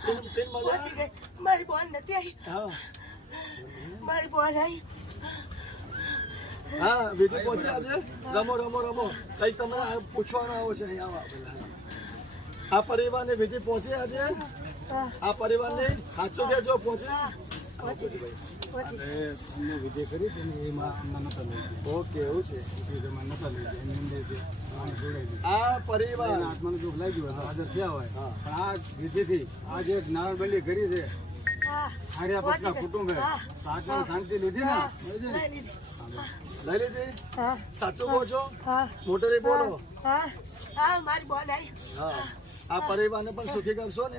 Pin મળ્યા પહોંચી ગઈ મારી બોન નથી આવી હા મારી બોન આવી હા વિધિ પહોંચી આજે રમો રમો રમો કઈ તમે પૂછવાનો આવો છે અહીંયા આ પરિવારને વિધિ પહોંચી આજે આ પરિવારને સાચું કહેજો પહોંચી વિધિ કરી ઓકે એવું છે આ પરિવાર આત્માનું દુઃખ લાગ્યું હાજર થયા હોય પણ આ વિધિથી આ જે નારાયણ બંડી કરી છે હાર્યા પછના કુટુંબે આત્માની શાંતિ લીધી ને લઈ લીધી સાચું કહો છો મોટેથી બોલો મારી બોન આવી હા આ પરિવારને પણ સુખી કરશો ને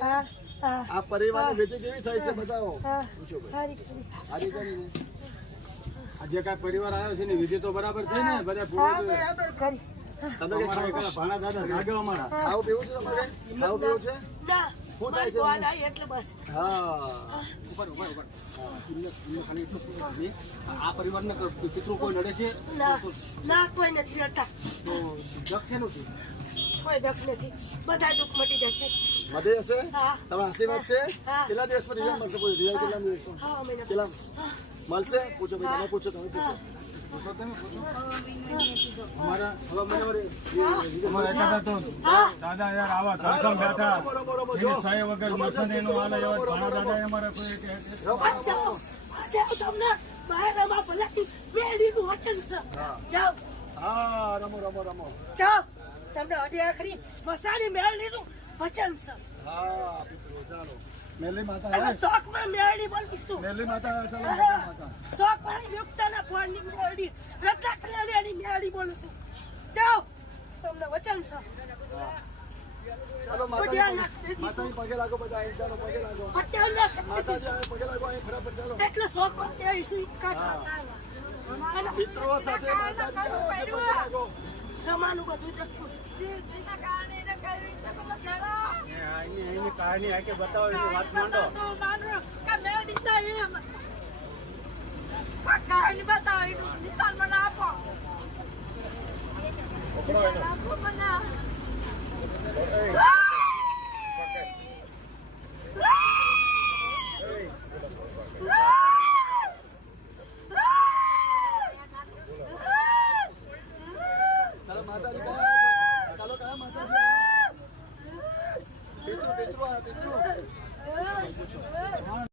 આ પરિવારની વિધિ કેવી થઈ છે બતાવો પૂછો ભાઈ હારી કરીને આ જે કાંઈ પરિવાર આવ્યો છે ને વિધિ તો બરાબર થઈ ને બધા પૂરું બરાબર કરી તમે કઈ ભાણા દાદા જાગે અમારા ખાવું પીવું છે તમારે ખાવું પીવું છે ના શું થાય મારી છે બોન આવી એટલે બસ હા ઉપર ખાલી એટલું આ પરિવારને પિતૃ કોઈ લડે છે ના કોઈ નથી રડતા તો દખ છે નું કોઈ દુઃખ નથી બધા દુઃખ મટી જશે મધે હશે હા. તમારા આશીર્વાદ છે હા. કેટલા દિવસમાં રિઝલ્ટ મળશે પૂછો રિઝલ્ટ કેટલા દિવસમાં હા મહિના કેટલા મળશે પૂછો ભાઈ તમે પૂછો તમે પૂછો અમારા દાદા યાર આવા ધરખમ બેઠા જેની સહાય વગર મસન એનું હાલે એવા ઘણા દાદા અમારા કોઈ જાઓ તમને બહારમાં ભલાકી મેળીનું વચન છે જાઓ હા રમો રમો રમો જાઓ તમને હજી આખરી મસાણી મેળીનું વચન છે હા પિતૃ ચાલો મેલી માતા અને આવે શોખમાં મેળી બોલીશું મેલી માતા આવે ચાલો મેલી માતા શોખમાં યુક્તના ફોનની મેળી રત્ના કલ્યાણની મેળી બોલું જાઓ તમને વચન છે ચાલો માતાજી પગે લાગો બધા અહીં ચાલો પગે લાગો અત્યારના માતાજી આવે પગે લાગો અહીં ફટાફટ ચાલો એટલે શોખમાં તે ઈસુ કાઢવા પિતૃઓ સાથે માતાજી આવે છે પગે લાગો રમાનું બધું જતું એની કહાની આખી બતાવો એની વાત માંડો કહાની બતાવો એનું નિશાન મને આપો ચાલો માતાજી ચાલો કયા માતાજી પિતૃ પિતૃ પિતૃ પૂછો